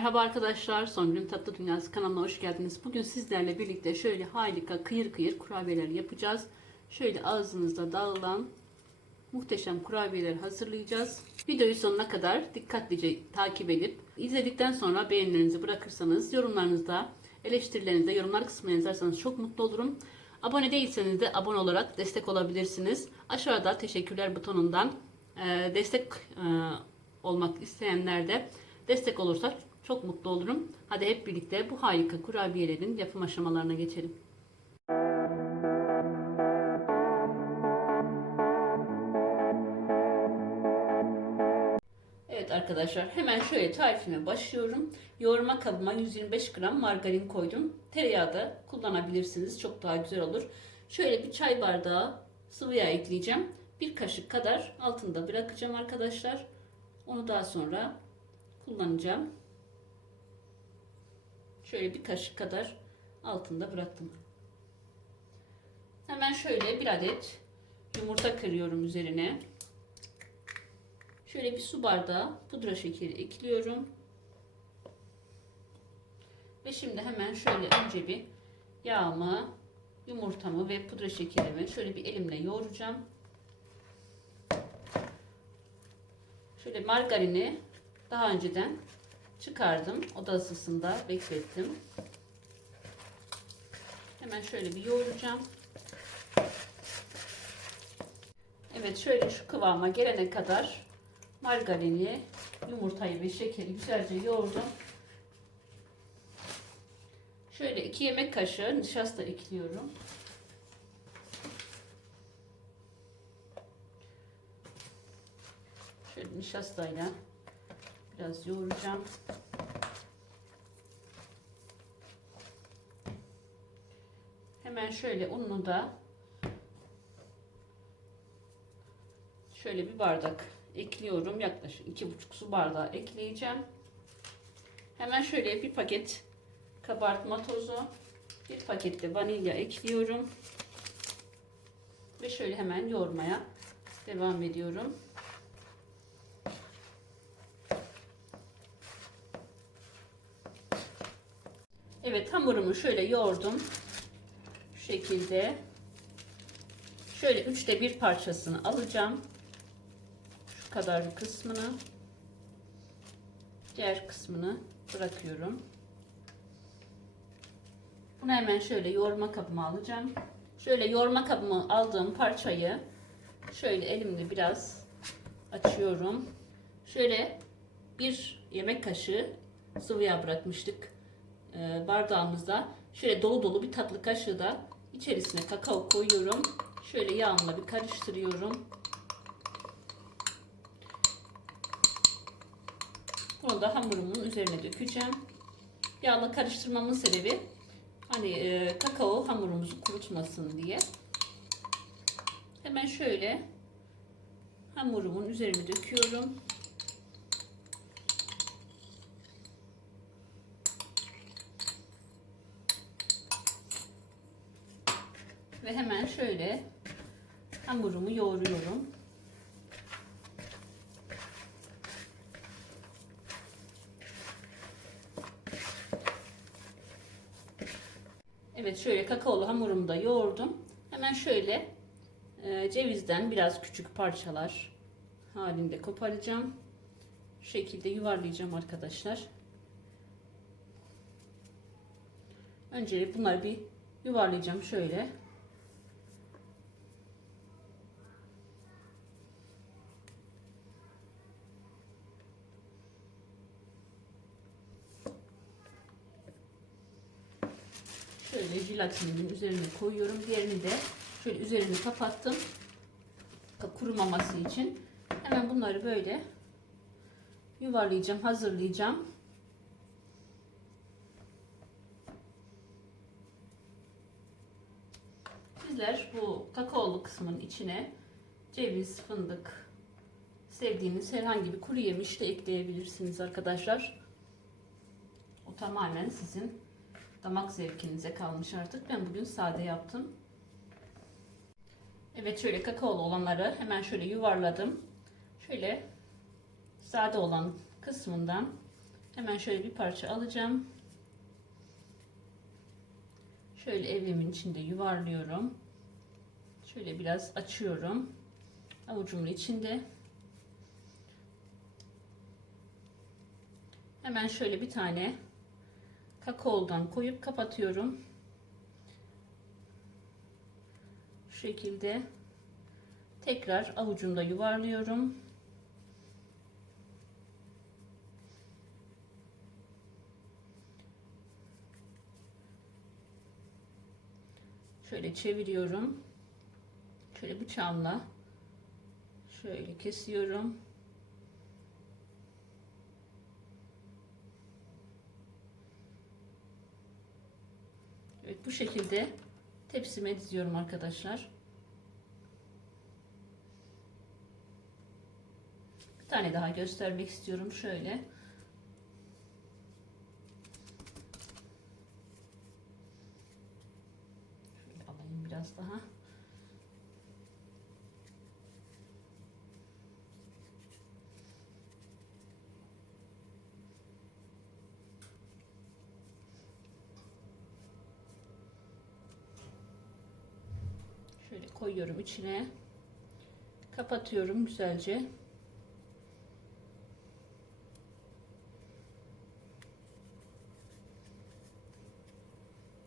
Merhaba arkadaşlar, Songül'ün Tatlı Dünyası kanalına hoş geldiniz. Bugün sizlerle birlikte şöyle harika kıyır kıyır kurabiyeler yapacağız. Şöyle ağzınızda dağılan muhteşem kurabiyeler hazırlayacağız. Videoyu sonuna kadar dikkatlice takip edip izledikten sonra beğenilerinizi bırakırsanız yorumlarınızda eleştirilerinizde yorumlar kısmına yazarsanız çok mutlu olurum. Abone değilseniz de abone olarak destek olabilirsiniz. Aşağıda teşekkürler butonundan destek olmak isteyenler de destek olursa çok mutlu olurum. Hadi hep birlikte bu harika kurabiyelerin yapım aşamalarına geçelim. Evet arkadaşlar hemen şöyle tarifime başlıyorum. Yoğurma kabıma 125 gram margarin koydum. Tereyağı da kullanabilirsiniz. Çok daha güzel olur. Şöyle bir çay bardağı sıvı yağ ekleyeceğim. Bir kaşık kadar altında bırakacağım arkadaşlar. Onu daha sonra kullanacağım. Şöyle bir kaşık kadar altında bıraktım. Hemen şöyle bir adet yumurta kırıyorum üzerine. Şöyle bir su bardağı pudra şekeri ekliyorum. Ve şimdi hemen şöyle önce bir yağımı, yumurtamı ve pudra şekerimi şöyle bir elimle yoğuracağım. Şöyle margarini daha önceden çıkardım. Oda ısısında beklettim. Hemen şöyle bir yoğuracağım. Evet şöyle şu kıvama gelene kadar margarini, yumurtayı ve şekeri güzelce yoğurdum. Şöyle 2 yemek kaşığı nişasta ekliyorum. Şöyle nişastayla biraz yoğuracağım. Hemen şöyle ununu da şöyle bir bardak ekliyorum. Yaklaşık iki buçuk su bardağı ekleyeceğim. Hemen şöyle bir paket kabartma tozu, bir paket de vanilya ekliyorum. Ve şöyle hemen yoğurmaya devam ediyorum. Evet hamurumu şöyle yoğurdum. Şu şekilde. Şöyle üçte bir parçasını alacağım. Şu kadar bir kısmını. Diğer kısmını bırakıyorum. Bunu hemen şöyle yoğurma kabıma alacağım. Şöyle yoğurma kabımı aldığım parçayı şöyle elimle biraz açıyorum. Şöyle bir yemek kaşığı sıvı yağ bırakmıştık bardağımızda. Şöyle dolu dolu bir tatlı kaşığı da içerisine kakao koyuyorum. Şöyle yağımla bir karıştırıyorum. Bunu da hamurumun üzerine dökeceğim. Yağla karıştırmamın sebebi hani e, kakao hamurumuzu kurutmasın diye. Hemen şöyle hamurumun üzerine döküyorum. Ve hemen şöyle hamurumu yoğuruyorum. Evet şöyle kakaolu hamurumu da yoğurdum. Hemen şöyle e, cevizden biraz küçük parçalar halinde koparacağım. Şu şekilde yuvarlayacağım arkadaşlar. Önce bunları bir yuvarlayacağım şöyle. Şöyle jelatinimin üzerine koyuyorum. Diğerini de şöyle üzerini kapattım. Kurumaması için. Hemen bunları böyle yuvarlayacağım, hazırlayacağım. Sizler bu kakaolu kısmın içine ceviz, fındık, sevdiğiniz herhangi bir kuru yemiş de ekleyebilirsiniz arkadaşlar. O tamamen sizin damak zevkinize kalmış artık. Ben bugün sade yaptım. Evet şöyle kakaolu olanları hemen şöyle yuvarladım. Şöyle sade olan kısmından Hemen şöyle bir parça alacağım. Şöyle evimin içinde yuvarlıyorum. Şöyle biraz açıyorum. Avucumun içinde. Hemen şöyle bir tane kakaoldan koyup kapatıyorum. Şu şekilde tekrar avucumda yuvarlıyorum. Şöyle çeviriyorum. Şöyle bıçağımla şöyle kesiyorum. Evet bu şekilde tepsime diziyorum arkadaşlar. Bir tane daha göstermek istiyorum şöyle. Şöyle alayım biraz daha. Şöyle koyuyorum içine. Kapatıyorum güzelce.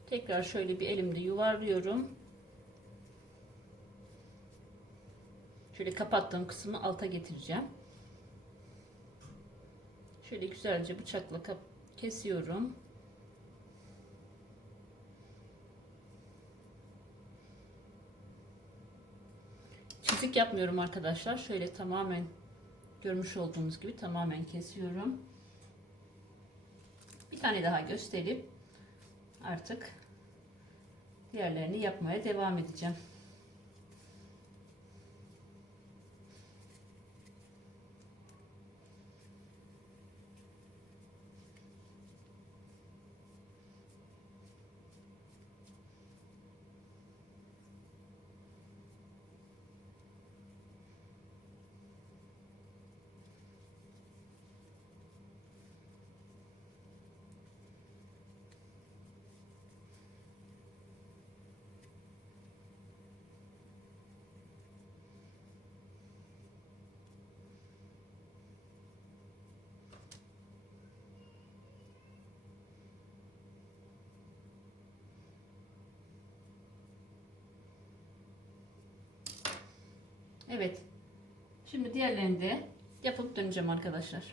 Tekrar şöyle bir elimde yuvarlıyorum. Şöyle kapattığım kısmı alta getireceğim. Şöyle güzelce bıçakla kesiyorum. Çizik yapmıyorum arkadaşlar. Şöyle tamamen görmüş olduğunuz gibi tamamen kesiyorum. Bir tane daha gösterip artık diğerlerini yapmaya devam edeceğim. Evet. Şimdi diğerlerini de yapıp döneceğim arkadaşlar.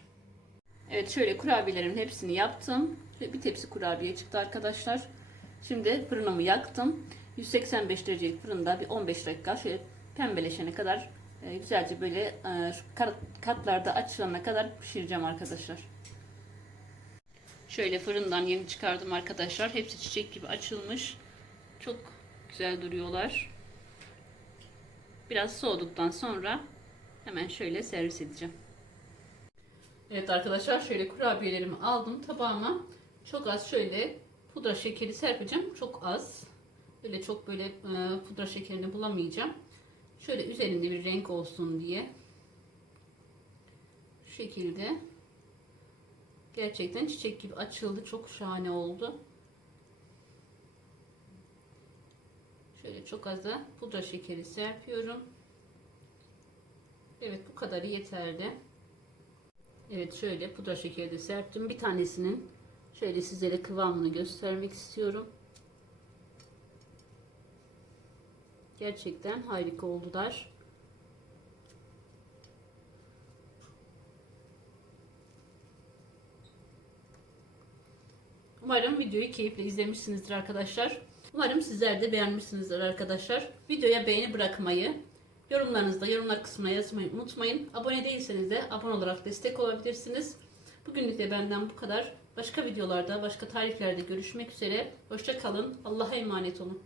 Evet şöyle kurabiyelerimin hepsini yaptım. Ve bir tepsi kurabiye çıktı arkadaşlar. Şimdi fırınımı yaktım. 185 derecelik fırında bir 15 dakika şöyle pembeleşene kadar e, güzelce böyle e, katlarda açılana kadar pişireceğim arkadaşlar. Şöyle fırından yeni çıkardım arkadaşlar. Hepsi çiçek gibi açılmış. Çok güzel duruyorlar. Biraz soğuduktan sonra hemen şöyle servis edeceğim. Evet arkadaşlar şöyle kurabiyelerimi aldım tabağıma. Çok az şöyle pudra şekeri serpeceğim. Çok az. Böyle çok böyle e, pudra şekerini bulamayacağım. Şöyle üzerinde bir renk olsun diye. Şu şekilde. Gerçekten çiçek gibi açıldı. Çok şahane oldu. Şöyle çok az da pudra şekeri serpiyorum. Evet bu kadarı yeterli. Evet şöyle pudra şekeri de serptim. Bir tanesinin şöyle sizlere kıvamını göstermek istiyorum. Gerçekten harika oldular. Umarım videoyu keyifle izlemişsinizdir arkadaşlar. Umarım sizler de beğenmişsinizdir arkadaşlar. Videoya beğeni bırakmayı, yorumlarınızda yorumlar kısmına yazmayı unutmayın. Abone değilseniz de abone olarak destek olabilirsiniz. Bugünlük de benden bu kadar. Başka videolarda, başka tariflerde görüşmek üzere. Hoşça kalın. Allah'a emanet olun.